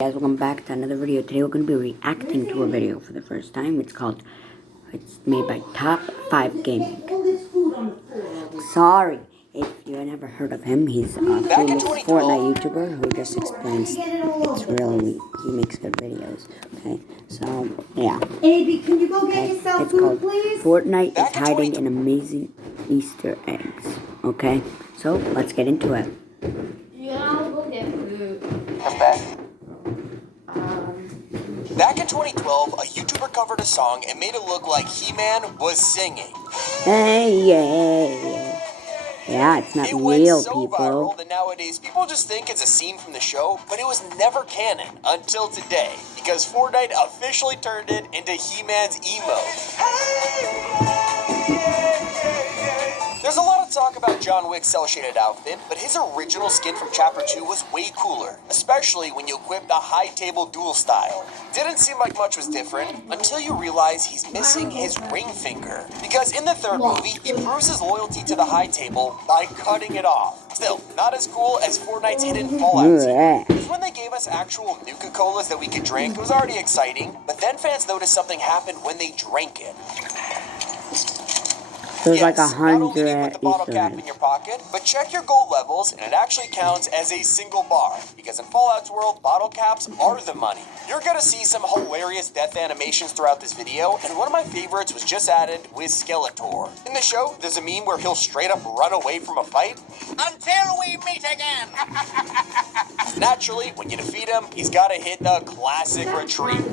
Guys, welcome back to another video. Today we're going to be reacting to a video for the first time. It's made by T5G. Sorry if you never heard of him. He's a famous Fortnite YouTuber who just explains it's really, he makes good videos. Okay, so yeah. Abby, can you go get yourself it's food, called please? Fortnite is hiding in amazing Easter eggs. Okay, so let's get into it. Yeah, I'll go get food. Back in 2012, a YouTuber covered a song and made it look like He-Man was singing. Hey, yeah, it's not it real, went so people. viral that nowadays people just think it's a scene from the show, but it was never canon until today, because Fortnite officially turned it into He-Man's emote. There's a lot of talk about John Wick's cel-shaded outfit, but his original skin from Chapter 2 was way cooler, especially when you equip the high table dual style. Didn't seem like much was different until you realize he's missing his ring finger. Because in the third movie, he proves his loyalty to the high table by cutting it off. Still, not as cool as Fortnite's hidden Fallout team. Because when they gave us actual Nuka-Colas that we could drink, it was already exciting, but then fans noticed something happened when they drank it. There's like not only do you 100 put the bottle cap Easter in your pocket, but check your gold levels, and it actually counts as a single bar. Because in Fallout's world, bottle caps are the money. You're gonna see some hilarious death animations throughout this video, and one of my favorites was just added with Skeletor. In the show, there's a meme where he'll straight up run away from a fight. Until we meet again! Naturally, when you defeat him, he's gotta hit the classic retreat.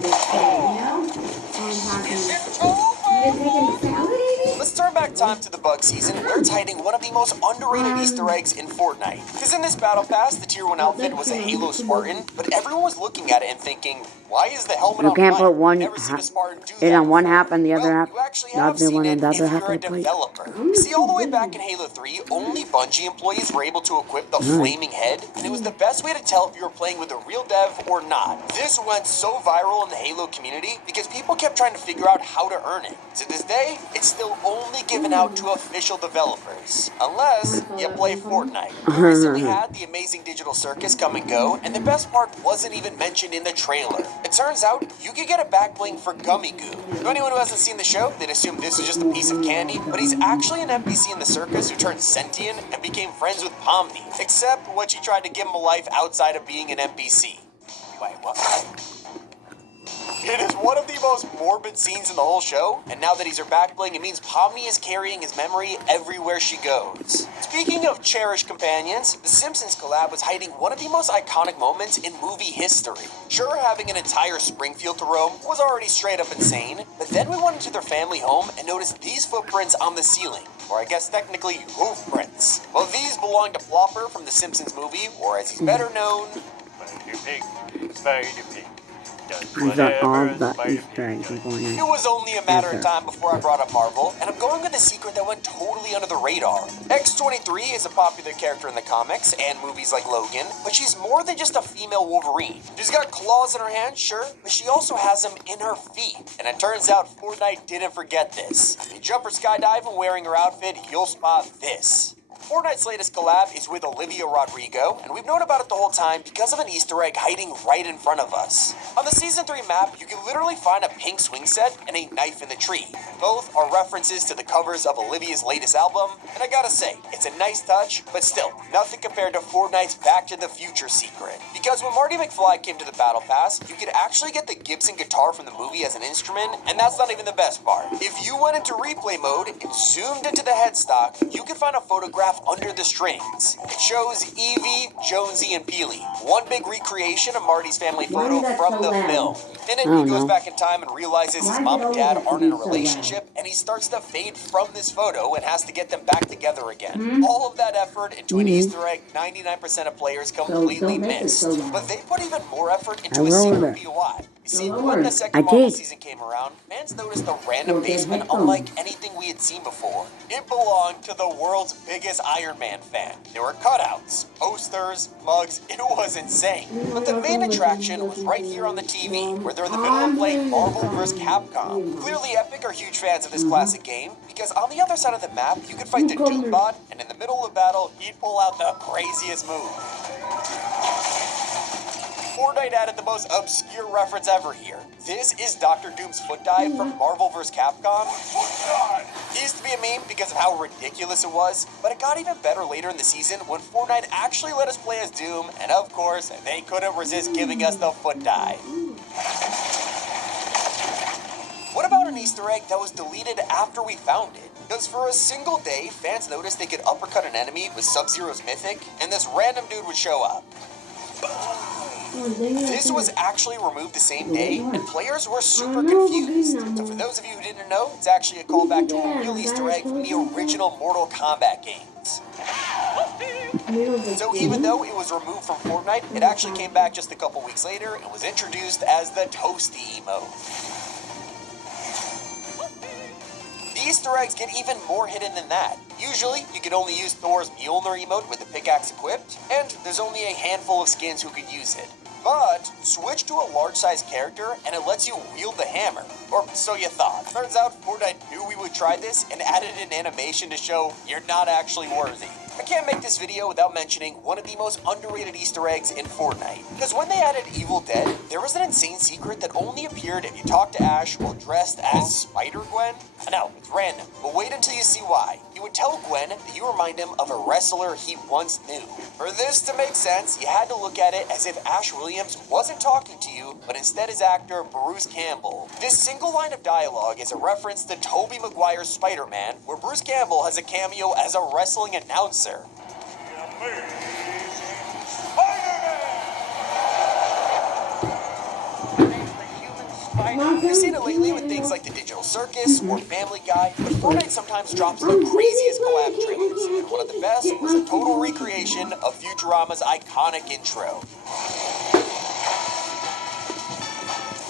Let's turn back time to the bug season, where it's hiding one of the most underrated Easter eggs in Fortnite. Because in this battle pass, the tier 1 outfit was a Halo Spartan, but everyone was looking at it and thinking, why is the helmet on You can't fire? put one Never seen a Spartan do it that on one before. half and the other half. You actually The have other seen one it and the other if half you're a of the plate. developer. You see, all the way back in Halo 3, only Bungie employees were able to equip the flaming head, and it was the best way to tell if you were playing with a real dev or not. This went so viral in the Halo community because people kept trying to figure out how to earn it. To this day, it's still only given out to official developers, unless you play Fortnite. We recently had the amazing digital circus come and go, and the best part wasn't even mentioned in the trailer. It turns out you could get a back bling for gummy goo. To anyone who hasn't seen the show, they'd assume this is just a piece of candy, but he's actually an NPC in the circus who turned sentient and became friends with Pomni, except when she tried to give him a life outside of being an NPC. Wait, what? It is one of the most morbid scenes in the whole show, and now that he's her back bling, it means Pomni is carrying his memory everywhere she goes. Speaking of cherished companions, the Simpsons collab was hiding one of the most iconic moments in movie history. Sure, having an entire Springfield to roam was already straight up insane, but then we went into their family home and noticed these footprints on the ceiling. Or I guess technically hoof prints. Well, these belong to Flopper from the Simpsons movie, or as he's better known, Spider Pig. These are all the Easter eggs I'm going in. It was only a matter of time before I brought up Marvel, and I'm going with a secret that went totally under the radar. X-23 is a popular character in the comics and movies like Logan, but she's more than just a female Wolverine. She's got claws in her hands, sure, but she also has them in her feet. And it turns out Fortnite didn't forget this. If you jump or skydive and wearing her outfit, you'll spot this. Fortnite's latest collab is with Olivia Rodrigo, and we've known about it the whole time because of an Easter egg hiding right in front of us. On the Season 3 map, you can literally find a pink swing set and a knife in the tree. Both are references to the covers of Olivia's latest album, and I gotta say, it's a nice touch, but still, nothing compared to Fortnite's Back to the Future secret. Because when Marty McFly came to the Battle Pass, you could actually get the Gibson guitar from the movie as an instrument, and that's not even the best part. If you went into replay mode and zoomed into the headstock, you could find a photograph under the strings. It shows Evie, Jonesy, and Peely. One big recreation of Marty's family photo from the film. In it, he goes back in time and realizes his mom and dad aren't in a relationship, and he starts to fade from this photo and has to get them back together again. All of that effort into an Easter egg 99% of players completely missed. But they put even more effort into a secret POI. You see, when the second Marvel season came around, fans noticed a random basement unlike anything we had seen before. It belonged to the world's biggest Iron Man fan. There were cutouts, posters, mugs, it was insane. But the main attraction was right here on the TV, where they're in the middle of playing Marvel vs. Capcom. Clearly Epic are huge fans of this classic game, because on the other side of the map, you could fight the Doom Bot, and in the middle of battle, he'd pull out the craziest move. Fortnite added the most obscure reference ever here. This is Dr. Doom's foot dive from Marvel vs. Capcom. It used to be a meme because of how ridiculous it was, but it got even better later in the season when Fortnite actually let us play as Doom, and of course, they couldn't resist giving us the foot dive. What about an Easter egg that was deleted after we found it? Because for a single day, fans noticed they could uppercut an enemy with Sub-Zero's mythic, and this random dude would show up. This was actually removed the same day, and players were super confused. So for those of you who didn't know, it's actually a callback to a real Easter egg from the original Mortal Kombat games. So even though it was removed from Fortnite, it actually came back just a couple weeks later and was introduced as the Toasty emote. The Easter eggs get even more hidden than that. Usually, you can only use Thor's Mjolnir emote with the pickaxe equipped, and there's only a handful of skins who could use it. But switch to a large-sized character and it lets you wield the hammer. Or so you thought. Turns out Fortnite knew we would try this and added an animation to show you're not actually worthy. I can't make this video without mentioning one of the most underrated Easter eggs in Fortnite. Because when they added Evil Dead, there was an insane secret that only appeared if you talked to Ash while dressed as Spider-Gwen. I know, it's random, but wait until you see why. He would tell Gwen that you remind him of a wrestler he once knew. For this to make sense, you had to look at it as if Ash Williams wasn't talking to you, but instead is actor Bruce Campbell. This single line of dialogue is a reference to Tobey Maguire's Spider-Man, where Bruce Campbell has a cameo as a wrestling announcer. We've seen it lately with things like the Digital Circus or Family Guy, but Fortnite sometimes drops the craziest collab trailers, and one of the best was a total recreation of Futurama's iconic intro.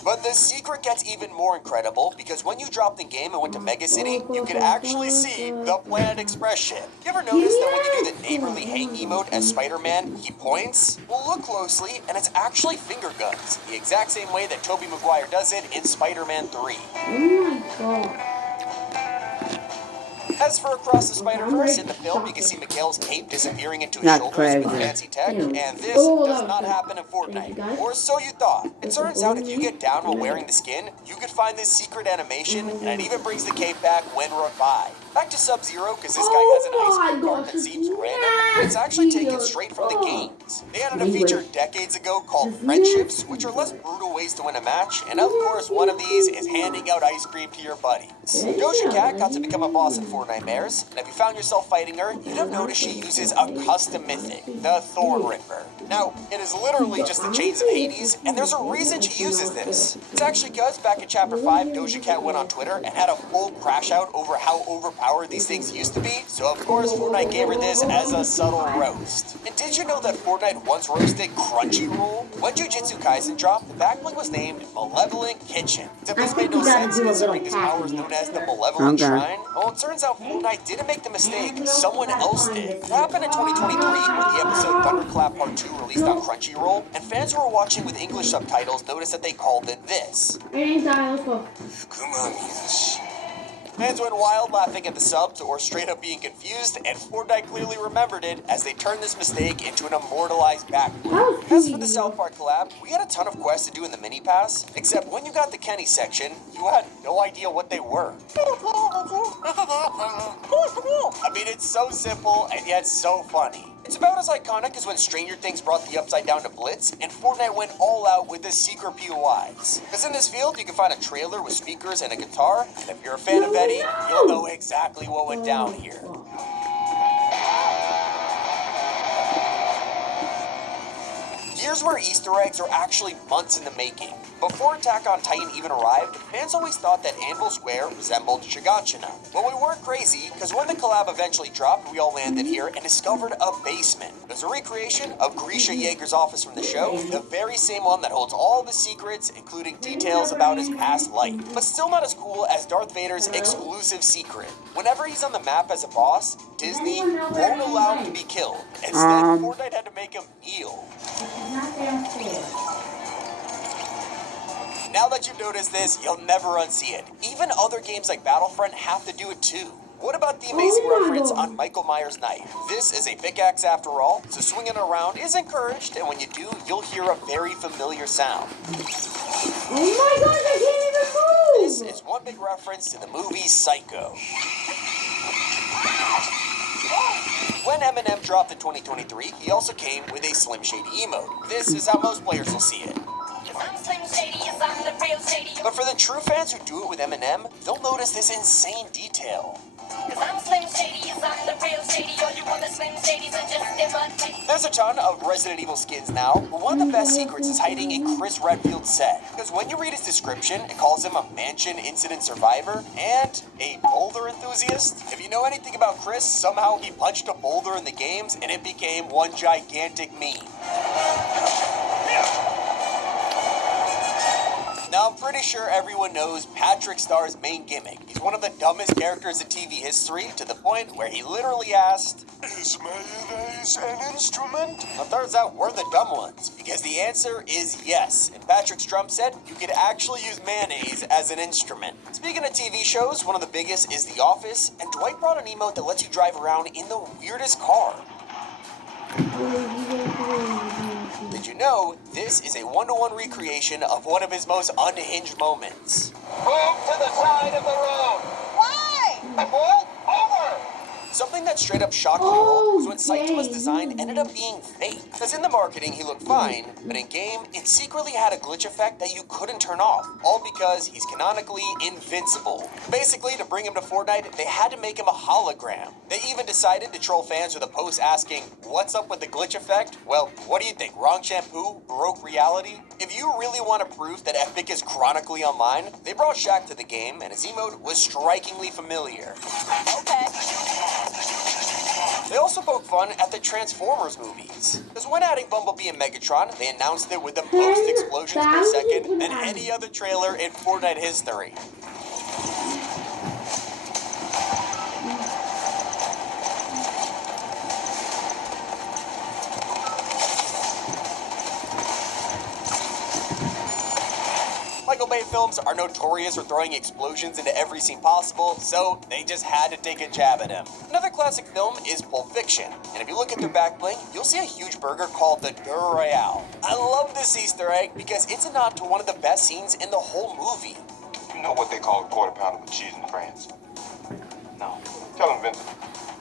But the secret gets even more incredible because when you dropped the game and went to Mega City, you could actually see the Planet Express ship. You ever notice that when you do the neighborly hate emote as Spider-Man, he points? Well, look closely, and it's actually finger guns, the exact same way that Tobey Maguire does it in Spider-Man 3. Oh my god. As for Across the Spider-Verse, in the film, you can see Mikhail's cape disappearing into his Not shoulders crazy. with fancy tech, and this does not happen in Fortnite. Or so you thought. It turns out if you get down while wearing the skin, you could find this secret animation, and it even brings the cape back when revived. Back to Sub-Zero, because this guy has an ice cream cart that seems random. It's actually taken straight from the games. They added a feature decades ago called Friendships, which are less brutal ways to win a match, and of course one of these is handing out ice cream to your buddies. Doja Cat got to become a boss in Fortnite Mares, and if you found yourself fighting her, you'd have noticed she uses a custom mythic, the Thorn Ripper. Now, it is literally just the Chains of Hades, and there's a reason she uses this. It's actually because back in Chapter 5, Doja Cat went on Twitter and had a full crash out over how overpowered these things used to be, so of course Fortnite gave her this as a subtle roast. And did you know that Fortnite once roasted Crunchyroll? When Jujutsu Kaisen dropped, the backbling was named Malevolent Kitchen. Except this made no sense considering this power is known as the Malevolent Shrine. Well, it turns out Fortnite didn't make the mistake, someone else did. It happened in 2023 when the episode Thunderclap Part 2 released on Crunchyroll, and fans who were watching with English subtitles noticed that they called it this. Fans went wild laughing at the subs or straight up being confused, and Fortnite clearly remembered it as they turned this mistake into an immortalized backbling. As for the South Park collab, we had a ton of quests to do in the mini pass, except when you got the Kenny section, you had no idea what they were. I mean, it's so simple and yet so funny. It's about as iconic as when Stranger Things brought the Upside Down to Blitz, and Fortnite went all out with the secret POIs. Because in this field, you can find a trailer with speakers and a guitar, and if you're a fan of Eddie, you'll know exactly what went down here. Here's where Easter eggs are actually months in the making. Before Attack on Titan even arrived, fans always thought that Anvil Square resembled Shiganshina. But we weren't crazy, because when the collab eventually dropped, we all landed here and discovered a basement. There's a recreation of Grisha Yeager's office from the show, the very same one that holds all the secrets, including details about his past life. But still not as cool as Darth Vader's exclusive secret. Whenever he's on the map as a boss, Disney won't allow him to be killed. Instead, Fortnite had to make him kneel. Now that you've noticed this, you'll never unsee it. Even other games like Battlefront have to do it too. What about the amazing Oh my reference God. on Michael Myers' knife? This is a pickaxe after all, so swinging it around is encouraged, and when you do, you'll hear a very familiar sound. Oh my gosh, I can't This even move! is one big reference to the movie Psycho. When Eminem dropped in 2023, he also came with a Slim Shady emote. This is how most players will see it. But for the true fans who do it with Eminem, they'll notice this insane detail. There's a ton of Resident Evil skins now, but one of the best secrets is hiding in Chris Redfield's set. Because when you read his description, it calls him a mansion incident survivor and a boulder enthusiast. If you know anything about Chris, somehow he punched a boulder in the games and it became one gigantic meme. Now, I'm pretty sure everyone knows Patrick Starr's main gimmick. He's one of the dumbest characters in TV history, to the point where he literally asked, "Is mayonnaise an instrument?" Now, turns out we're the dumb ones, because the answer is yes. And Patrick's drum said you could actually use mayonnaise as an instrument. Speaking of TV shows, one of the biggest is The Office, and Dwight brought an emote that lets you drive around in the weirdest car. Did you know this is a one-to-one recreation of one of his most unhinged moments? Move to the side of the road. Why? Pull over. Something that straight up shocked the world was when Saito's design ended up being fake. Because in the marketing, he looked fine, but in game, it secretly had a glitch effect that you couldn't turn off. All because he's canonically invincible. Basically, to bring him to Fortnite, they had to make him a hologram. They even decided to troll fans with a post asking, "What's up with the glitch effect?" Well, what do you think? Wrong shampoo? Broke reality? If you really want to prove that Epic is chronically online, they brought Shaq to the game, and his emote was strikingly familiar. Okay. They also poke fun at the Transformers movies. Because when adding Bumblebee and Megatron, they announced it with the most explosions per second than any other trailer in Fortnite history. Michael Bay films are notorious for throwing explosions into every scene possible, so they just had to take a jab at him. Another classic film is Pulp Fiction, and if you look at their back bling, you'll see a huge burger called the Dur Royale. I love this Easter egg because it's a nod to one of the best scenes in the whole movie. You know what they call a quarter pounder with cheese in France? No. Tell him, Vincent.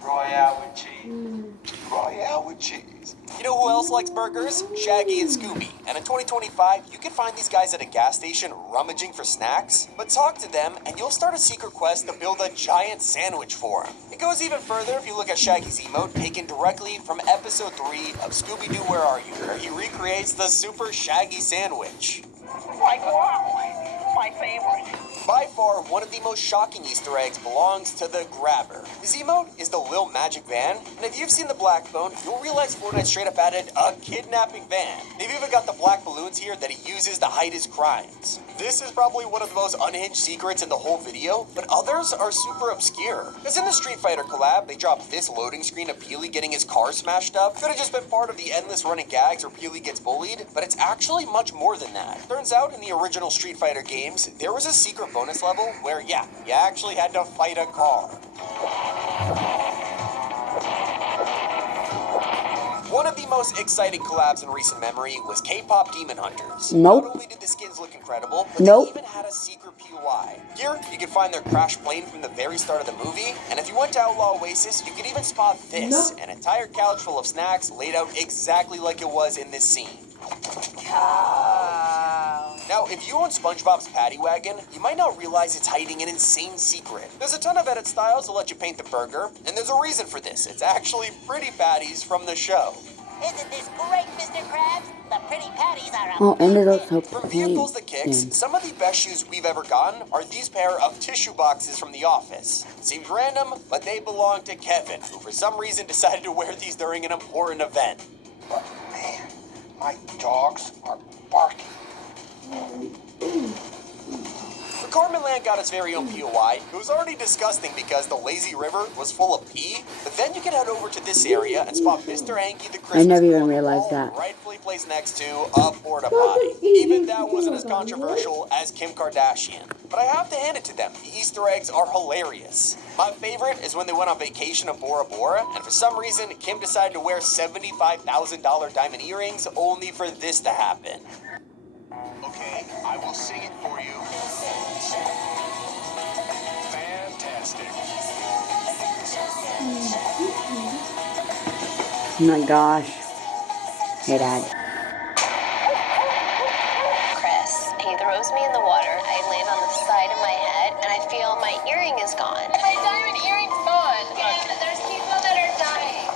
Royale with cheese. Royale with cheese. You know who else likes burgers? Shaggy and Scooby. And in 2025, you can find these guys at a gas station rummaging for snacks. But talk to them and you'll start a secret quest to build a giant sandwich for him. It goes even further if you look at Shaggy's emote taken directly from episode 3 of Scooby-Doo Where Are You? Where he recreates the Super Shaggy sandwich. Like wow. My favorite. By far, one of the most shocking Easter eggs belongs to the Grabber. His emote is the Lil Magic Van, and if you've seen the Black Phone, you'll realize Fortnite straight up added a kidnapping van. They've even got the black balloons here that he uses to hide his crimes. This is probably one of the most unhinged secrets in the whole video, but others are super obscure. Because in the Street Fighter collab, they dropped this loading screen of Peely getting his car smashed up. Could have just been part of the endless running gags where Peely gets bullied, but it's actually much more than that. Turns out in the original Street Fighter games, there was a secret bonus level where, yeah, you actually had to fight a car. One of the most exciting collabs in recent memory was K-pop Demon Hunters. Nope. Not only did the skins look incredible, but Nope. they even had a secret POI. Here, you can find their crash plane from the very start of the movie, and if you went to Outlaw Oasis, you could even spot this, an entire couch full of snacks laid out exactly like it was in this scene. Now, if you own SpongeBob's Paddy Wagon, you might not realize it's hiding an insane secret. There's a ton of edit styles that let you paint the burger, and there's a reason for this. It's actually pretty patties from the show. Isn't this great, Mr. Krabs? The pretty patties are a Oh, and it also From vehicles to kicks, some of the best shoes we've ever gotten are these pair of tissue boxes from The Office. Seems random, but they belong to Kevin, who for some reason decided to wear these during an important event. But man, my dogs are barking. For Carmen Land got its very own POI. It was already disgusting because the lazy river was full of pee, but then you can head over to this area and spot Mr. Hanky the Christmas never even Bull realized all that. rightfully placed next to a porta potty. Even that wasn't as controversial as Kim Kardashian. But I have to hand it to them. The Easter eggs are hilarious. My favorite is when they went on vacation in Bora Bora, and for some reason, Kim decided to wear $75,000 diamond earrings only for this to happen. Okay, I will sing it for you. Fantastic. Oh my gosh. Hey, Dad. Chris, he throws me in the water. I land on the side of my head, and I feel my earring is gone. My diamond earring's gone. There's people that are dying.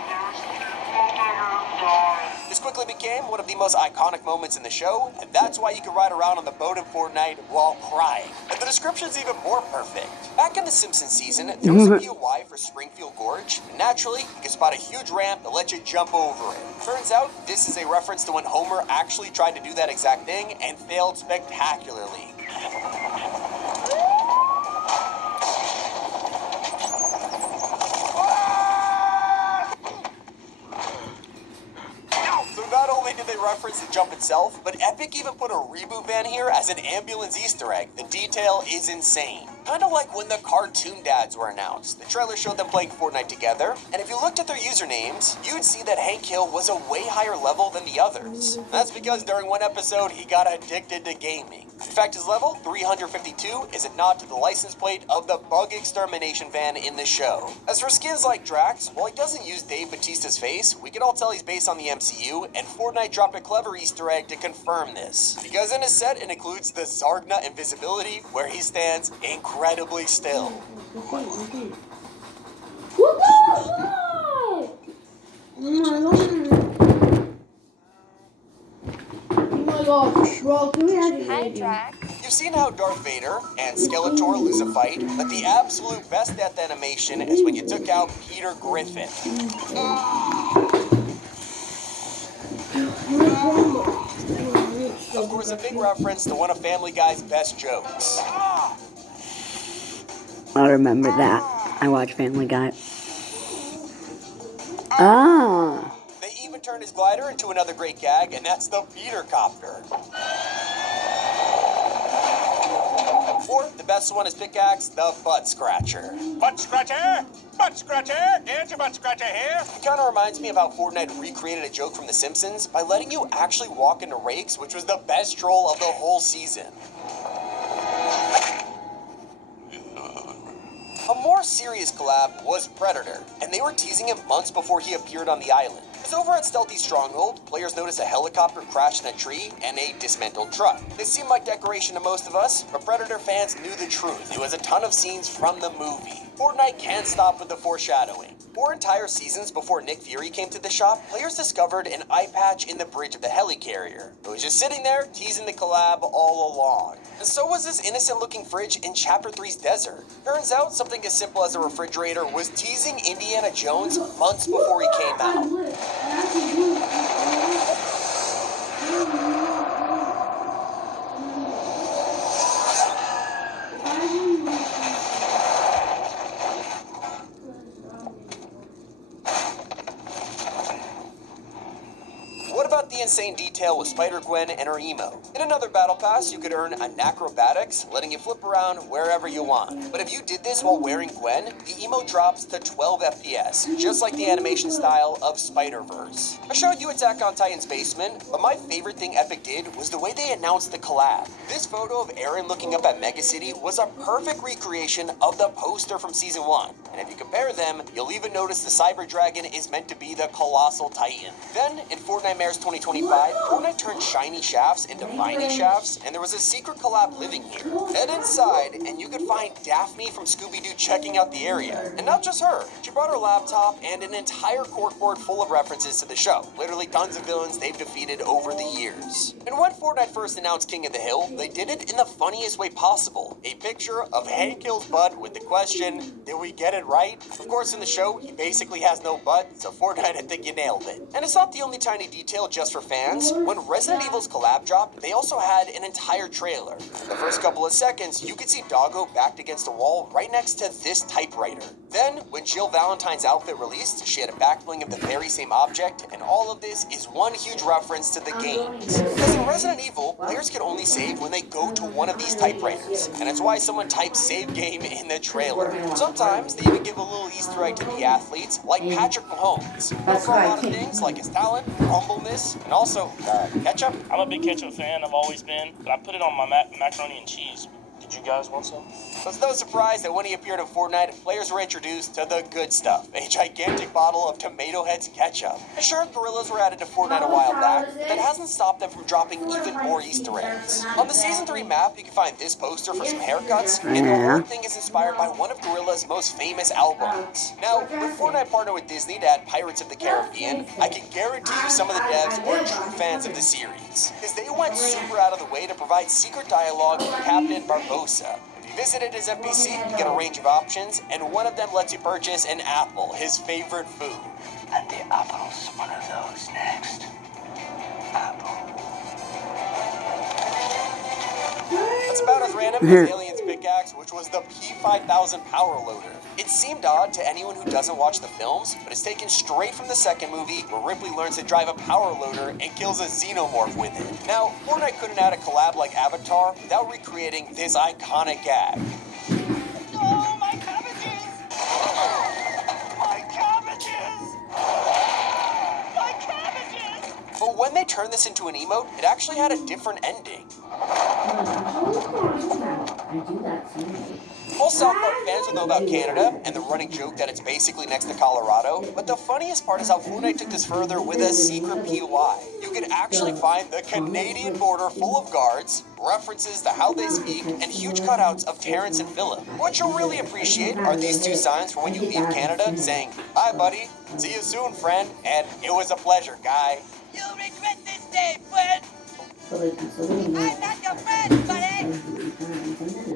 This quickly became one of the most iconic moments in the show, and that's why you can ride around on the boat in Fortnite while crying. And the description's even more perfect. Back in the Simpsons season, there was a POI for Springfield Gorge, and naturally, you can spot a huge ramp that lets you jump over it. Turns out, this is a reference to when Homer actually tried to do that exact thing and failed spectacularly. So not only did they reference the jump itself, but Epic even put a reboot van here as an ambulance Easter egg. The detail is insane. Kind of like when the cartoon dads were announced. The trailer showed them playing Fortnite together, and if you looked at their usernames, you'd see that Hank Hill was a way higher level than the others. That's because during one episode, he got addicted to gaming. In fact, his level, 352, is a nod to the license plate of the bug extermination van in the show. As for skins like Drax, while he doesn't use Dave Bautista's face, we can all tell he's based on the MCU, and Fortnite dropped a clever Easter egg to confirm this. Because in his set, it includes the Zargna invisibility, where he stands incredibly still. What the fuck? Oh my gosh, bro, can we actually Hi, Drax. You've seen how Darth Vader and Skeletor lose a fight, but the absolute best death animation is when you took out Peter Griffin. Of course, a big reference to one of Family Guy's best jokes. I remember that. I watch Family Guy. Ah. They even turned his glider into another great gag, and that's the Peter Copter. Or, the best one is pickaxe, the Butt Scratcher. Butt scratcher! Butt scratcher! Get your butt scratcher here! It kind of reminds me of how Fortnite recreated a joke from The Simpsons by letting you actually walk into rakes, which was the best troll of the whole season. A more serious collab was Predator, and they were teasing him months before he appeared on the island. Because over at Stealthy Stronghold, players noticed a helicopter crashed in a tree and a dismantled truck. This seemed like decoration to most of us, but Predator fans knew the truth. It was a ton of scenes from the movie. Fortnite can't stop with the foreshadowing. 4 entire seasons before Nick Fury came to the shop, players discovered an eye patch in the bridge of the helicarrier. It was just sitting there, teasing the collab all along. And so was this innocent-looking fridge in Chapter 3's desert. Turns out, something as simple as a refrigerator was teasing Indiana Jones months before he came out. What about the insane detail with Spider-Gwen and her emo? In another battle pass, you could earn an acrobatics, letting you flip around wherever you want. But if you did this while wearing Gwen, the emo drops to 12 FPS, just like the animation style of Spider-Verse. I showed you Attack on Titan's basement, but my favorite thing Epic did was the way they announced the collab. This photo of Eren looking up at Mega City was a perfect recreation of the poster from Season 1. And if you compare them, you'll even notice the Cyber Dragon is meant to be the Colossal Titan. Then, in Fortnite 2025, Fortnite turned shiny shafts into viney shafts, and there was a secret collab living here. Head inside, and you could find Daphne from Scooby-Doo checking out the area. And not just her. She brought her laptop and an entire corkboard full of references to the show. Literally tons of villains they've defeated over the years. And when Fortnite first announced King of the Hill, they did it in the funniest way possible. A picture of Hank Hill's butt with the question, did we get it right? Of course, in the show, he basically has no butt, so Fortnite, I think you nailed it. And it's not the only tiny detail just for fans, when Resident Evil's collab dropped, they also had an entire trailer. The first couple of seconds, you could see Doggo backed against a wall right next to this typewriter. Then, when Jill Valentine's outfit released, she had a back bling of the very same object, and all of this is one huge reference to the games. Because in Resident Evil, players can only save when they go to one of these typewriters, and it's why someone types save game in the trailer. Sometimes they even give a little Easter egg to the athletes, like Patrick Mahomes. Known for a lot of things like his talent, humbleness, and also ketchup. I'm a big ketchup fan, I've always been, but I put it on my macaroni and cheese. Did you guys want some? So it's no surprise that when he appeared in Fortnite, players were introduced to the good stuff, a gigantic bottle of Tomato Head's ketchup. And sure, gorillas were added to Fortnite a while back, but that hasn't stopped them from dropping even more Easter eggs. On the Season 3 map, you can find this poster for some haircuts, and the whole thing is inspired by one of Gorilla's most famous albums. Now, when Fortnite partnered with Disney to add Pirates of the Caribbean, I can guarantee you some of the devs were true fans of the series, because they went super out of the way to provide secret dialogue with Captain Barbosa. If you visited his NPC, you get a range of options, and one of them lets you purchase an apple, his favorite food. And the apple's one of those next. Apple. That's about as random as Alien's pickaxe, which was the P5G power loader. It seemed odd to anyone who doesn't watch the films, but it's taken straight from the second movie, where Ripley learns to drive a power loader and kills a xenomorph with it. Now, Fortnite couldn't add a collab like Avatar without recreating this iconic gag. Oh, my cabbages! My cabbages! My cabbages! But when they turned this into an emote, it actually had a different ending. All South Park fans will know about Canada and the running joke that it's basically next to Colorado, but the funniest part is how Fortnite took this further with a secret POI. You could actually find the Canadian border full of guards, references to how they speak, and huge cutouts of Terrence and Phillip. What you'll really appreciate are these two signs for when you leave Canada saying, "Hi buddy, see you soon friend," and "It was a pleasure, guy." You'll regret this day, friend! I'm not your friend, buddy!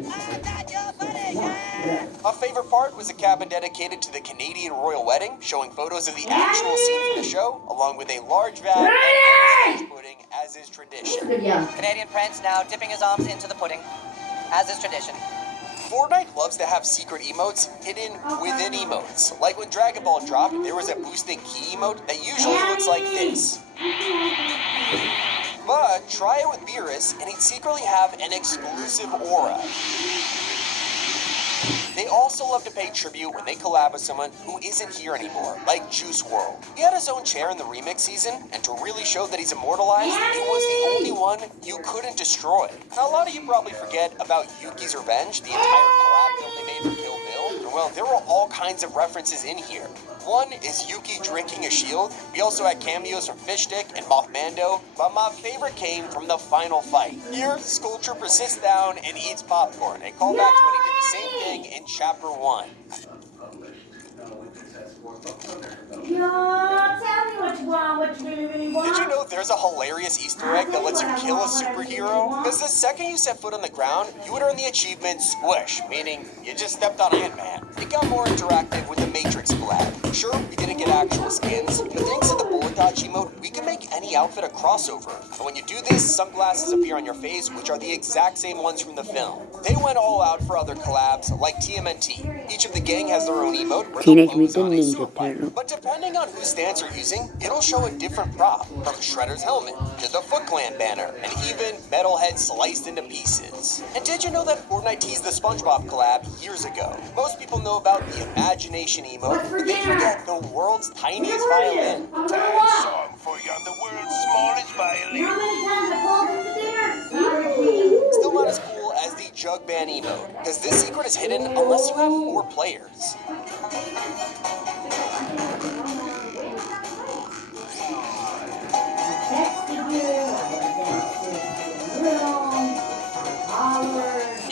I'm not your buddy! Yeah. My favorite part was a cabin dedicated to the Canadian royal wedding, showing photos of the actual scene from the show, along with a large vat of pudding, as is tradition. Canadian prince now dipping his arms into the pudding, as is tradition. Fortnite loves to have secret emotes hidden within emotes. Like when Dragon Ball dropped, there was a boosting key emote that usually looks like this. But try it with Beerus, and he'd secretly have an exclusive aura. They also love to pay tribute when they collab with someone who isn't here anymore, like Juice WRLD. He had his own chair in the remix season, and to really show that he's immortalized, it was the only one you couldn't destroy. Now, a lot of you probably forget about Yuki's Revenge, the entire collab film they made for Kill Bill. Well, there were all kinds of references in here. One is Yuki drinking a shield. We also had cameos from Fishstick and Mothmando, but my favorite came from the final fight. Here, Skull Trooper sits down and eats popcorn, a callback to when he did the same thing in Chapter 1. Yo, tell me what you want, what you really want. Did you know there's a hilarious Easter egg that lets you kill a superhero? Because the second you set foot on the ground, you would earn the achievement Squish, meaning you just stepped on Ant-Man. It got more interactive with the Matrix collab. Sure, we didn't get actual skins, but thanks to the bullet dodge emote, we can make any outfit a crossover. And when you do this, sunglasses appear on your face, which are the exact same ones from the film. They went all out for other collabs, like TMNT. Each of the gang has their own emote, where Teenage they'll pose on a Mutant Ninja suit fighter. Turtle. But depending on whose stance you're using, it'll show a different prop, from Shredder's helmet to the Foot Clan banner, and even Metalhead sliced into pieces. And did you know that Fortnite teased the SpongeBob collab years ago? Most people know about the Imagination emote, but they forget the world's tiniest violin. Song for you on the world's smallest violin. How many times I called him for dinner? Sorry, Queen. Still not as cool as the Jug Band emote, because this secret is hidden unless you have 4 players.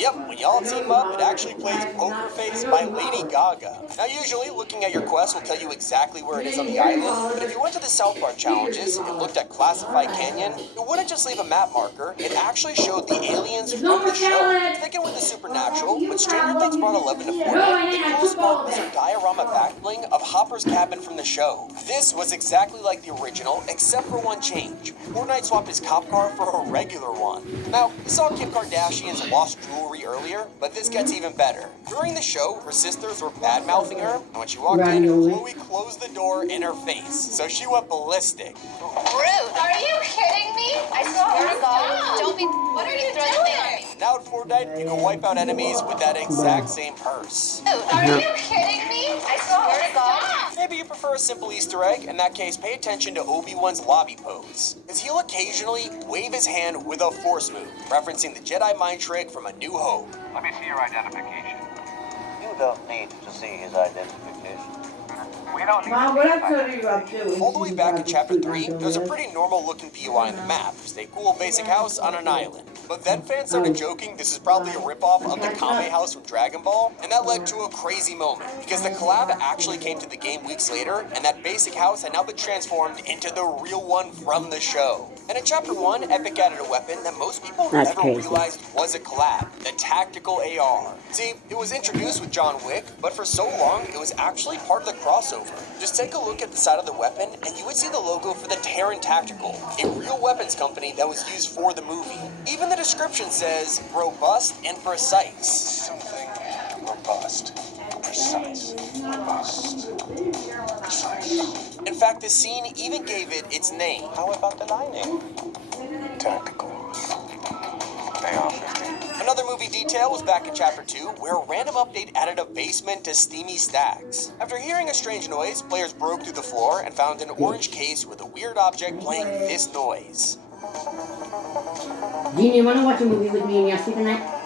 Yep, when y'all team up, it actually plays Poker Face by Lady Gaga. Now, usually, looking at your quest will tell you exactly where it is on the island, but if you went to the South Park challenges and looked at Classified Canyon, it wouldn't just leave a map marker, it actually showed the aliens from the show. Sticking with the supernatural, when Stranger Things brought 11 to Fortnite, the coolest part was her diorama backbling of Hopper's cabin from the show. This was exactly like the original, except for one change. Fortnite swapped his cop car for a regular one. Now, we saw Kim Kardashian's lost jewelry earlier, but this gets even better. During the show, her sisters were bad-mouthing her, and when she walked in, Chloe closed the door in her face, so she went ballistic. Rude. Are you kidding me? I swear to God. Don't be. What are you doing? Now at Fortnite, you can wipe out enemies with that exact same purse. Rude. Are you kidding me? I swear to God. Maybe you prefer a simple Easter egg. In that case, pay attention to Obi-Wan's lobby pose, as he'll occasionally wave his hand with a force move, referencing the Jedi mind trick from A New Hope. Let me see your identification. You don't need to see his identification. We don't need Mom, what else are you up to? All the way back in Chapter 3, there's a pretty normal-looking POI on the map. Just a cool basic house on an island. But then fans started joking this is probably a ripoff of the Kame house from Dragon Ball, and that led to a crazy moment, because the collab actually came to the game weeks later, and that basic house had now been transformed into the real one from the show. And in Chapter 1, Epic added a weapon that most people never realized was a collab, the Tactical AR. See, it was introduced with John Wick, but for so long, it was actually part of the crossover. Just take a look at the side of the weapon, and you would see the logo for the Terran Tactical, a real weapons company that was used for the movie. Even the description says, robust and precise. something robust, precise, robust, precise. In fact, the scene even gave it its name. How about the lining? Tactical. AR-15. Another movie detail was back in Chapter 2, where a random update added a basement to steamy stacks. After hearing a strange noise, players broke through the floor and found an orange case with a weird object playing this noise. Gene, you wanna watch a movie with me and Yossi tonight?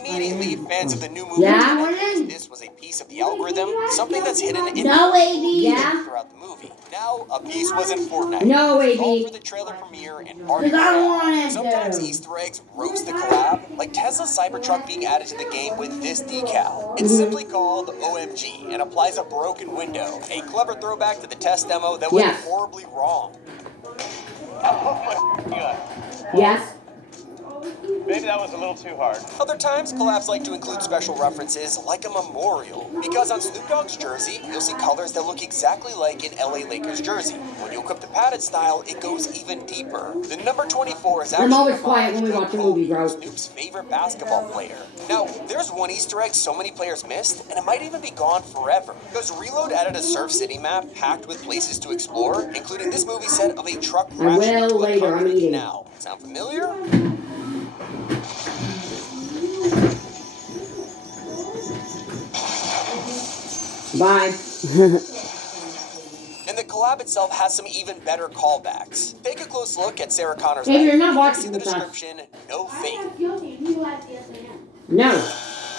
Immediately, fans of the new movie Yeah, realized this was a piece of the algorithm, something that's hidden in No, baby. throughout the movie. Now, a piece was in Fortnite. No, All for baby. the trailer premiere and party. Because I want it Sometimes to. Easter eggs roast the collab, like Tesla's Cybertruck being added to the game with this decal. It's simply called OMG and applies a broken window, a clever throwback to the test demo that went Yes. horribly wrong. Oh my God. Yes. Maybe that was a little too hard. Other times, collabs like to include special references like a memorial, because on Snoop Dogg's jersey, you'll see colors that look exactly like an LA Lakers jersey. When you equip the padded style, it goes even deeper. The number 24 is actually I'm always a quiet when we homage watch a to movie, Kobe, bro. Snoop's favorite basketball player. Now, there's one Easter egg so many players missed, and it might even be gone forever. Because Reload added a Surf City map packed with places to explore, including this movie set of a truck crashing into a later, I'm concrete eating. canal. Sound familiar? Bye. And the collab itself has some even better callbacks. Take a close look at Sarah Connor's Hey, you're not knife. See watching the with us. description, no fate. No.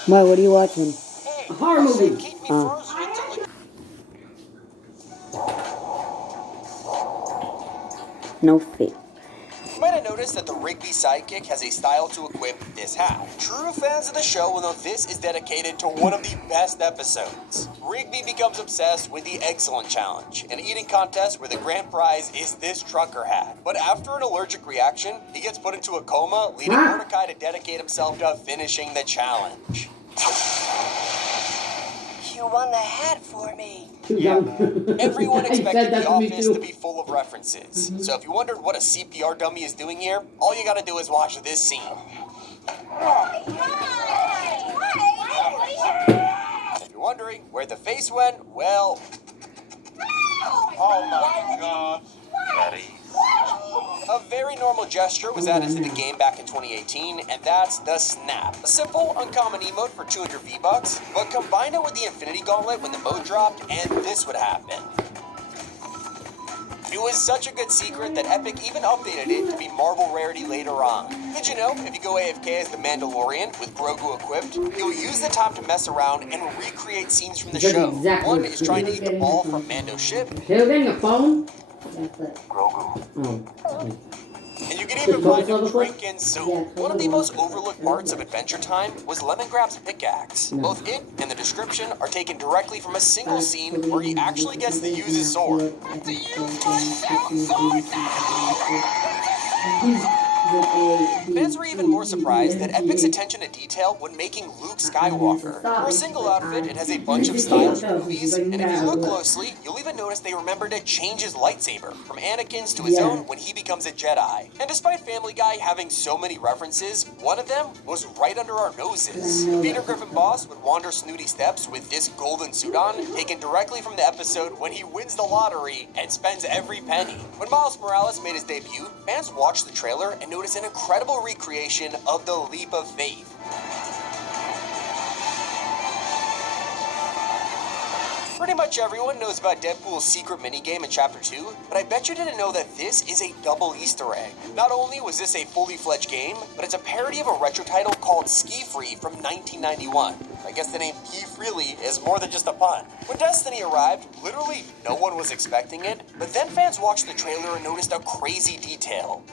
Why, what are you watching? A horror movie. Keep me frozen until it... No fit. You might have noticed that the Rigby sidekick has a style to equip this hat. True fans of the show will know this is dedicated to one of the best episodes. Rigby becomes obsessed with the Excellent Challenge, an eating contest where the grand prize is this trucker hat. But after an allergic reaction, he gets put into a coma, leading Mordecai to dedicate himself to finishing the challenge. You won the hat for me. Everyone expected The Office to be full of references. So if you wondered what a CPR dummy is doing here, all you gotta do is watch this scene. If you're wondering where the face went, well... Oh my God. Daddy. A very normal gesture was added to the game back in 2018, and that's the snap. A simple, uncommon emote for 200 V-Bucks, but combine it with the Infinity Gauntlet when the mode dropped, and this would happen. It was such a good secret that Epic even updated it to be Marvel rarity later on. Did you know, if you go AFK as the Mandalorian with Grogu equipped, you'll use the time to mess around and recreate scenes from the show. One is trying to eat the ball from Mando's ship. Still getting a phone? Grogu. And you can even find him drinking soup. One of the most overlooked parts of Adventure Time was Lemon Grab's pickaxe. Both it and the description are taken directly from a single scene where he actually gets to use his sword. Fans were even more surprised at Epic's attention to detail when making Luke Skywalker. For a single outfit, it has a bunch of styles from movies, and if you look closely, you'll even notice they remembered to change his lightsaber from Anakin's to his own when he becomes a Jedi. And despite Family Guy having so many references, one of them was right under our noses. Peter Griffin Boss would wander snooty steps with this golden suit on, taken directly from the episode when he wins the lottery and spends every penny. When Miles Morales made his debut, fans watched the trailer and noticed an incredible recreation of the Leap of Faith. Pretty much everyone knows about Deadpool's secret minigame in Chapter 2, but I bet you didn't know that this is a double Easter egg. Not only was this a fully fledged game, but it's a parody of a retro title called Ski Free from 1991. I guess the name Key Freely is more than just a pun. When Destiny arrived, literally no one was expecting it, but then fans watched the trailer and noticed a crazy detail.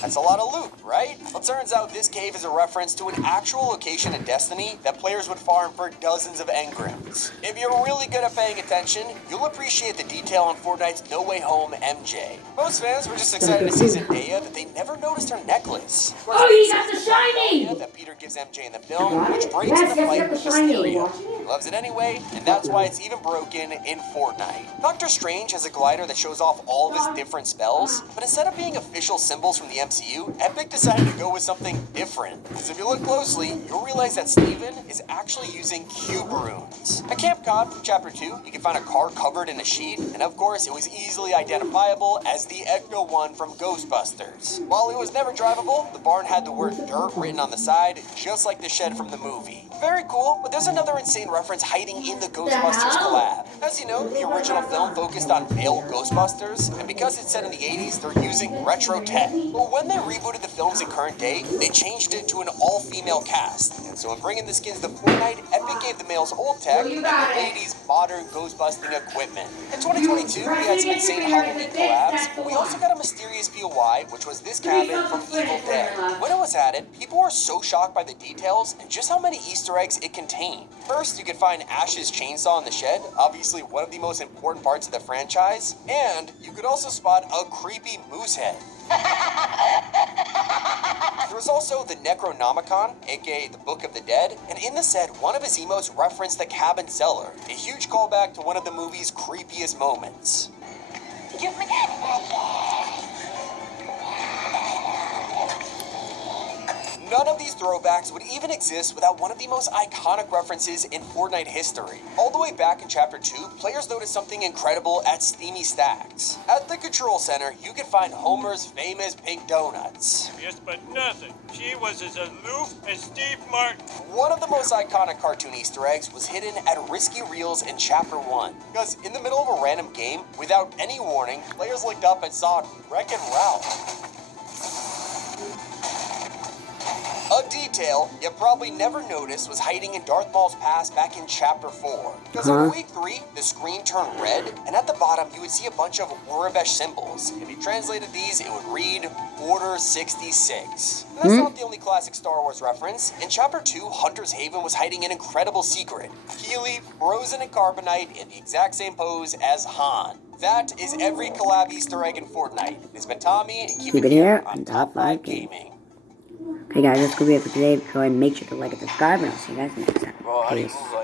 That's a lot of loot, right? Well, it turns out this cave is a reference to an actual location in Destiny that players would farm for dozens of engrams. If you're really good at paying attention, you'll appreciate the detail on Fortnite's No Way Home MJ. Most fans were just excited to see Zendaya that they never noticed her necklace. Oh, you got the shiny! That Peter gives MJ in the film, which breaks the fight with Mysterio. He loves it anyway, and that's why it's even broken in Fortnite. Doctor Strange has a glider that shows off all of his different spells, but instead of being official symbols from the MCU, Epic decided to go with something different. Because if you look closely, you'll realize that Steven is actually using cube runes. At Camp Cod from Chapter 2, you can find a car covered in a sheet, and of course, it was easily identifiable as the Ecto 1 from Ghostbusters. While it was never drivable, the barn had the word dirt written on the side, just like the shed from the movie. Very cool, but there's another insane reference hiding in the Ghostbusters collab. As you know, the original film focused on male Ghostbusters, and because it's set in the 80s, they're using retro tech. But when they rebooted the films in current day, they changed it to an all-female cast. And so in bringing the skins to Fortnite, Epic gave the males old tech and the ladies modern ghost-busting equipment. In 2022, we had some insane Halloween collabs, but we also got a mysterious POI, which was this cabin from Evil Dead. When it was added, people were so shocked by the details and just how many Easter eggs it contained. First, you could find Ash's chainsaw in the shed, obviously one of the most important parts of the franchise, and you could also spot a creepy moose head. There was also the Necronomicon, aka the Book of the Dead, and in the set, one of his emotes referenced the cabin cellar, a huge callback to one of the movie's creepiest moments. None of these throwbacks would even exist without one of the most iconic references in Fortnite history. All the way back in Chapter 2, players noticed something incredible at Steamy Stacks. At the Control Center, you can find Homer's famous pink donuts. Yes, but nothing. She was as aloof as Steve Martin. One of the most iconic cartoon Easter eggs was hidden at Risky Reels in Chapter 1. Because in the middle of a random game, without any warning, players looked up and saw Wreck-It Ralph. A detail you probably never noticed was hiding in Darth Maul's past back in Chapter 4. Because on week 3, the screen turned red, and at the bottom you would see a bunch of Urabesh symbols. If you translated these, it would read Order 66. And that's not the only classic Star Wars reference. In Chapter 2, Hunter's Haven was hiding an incredible secret. Keely, frozen in carbonite in the exact same pose as Han. That is every collab Easter egg in Fortnite. It's been Tommy, and keep it here on Top 5 Gaming. Okay guys, that's gonna be it for today. Go ahead and make sure to like and subscribe, and I'll see you guys next time. Bro, how do you Peace. move like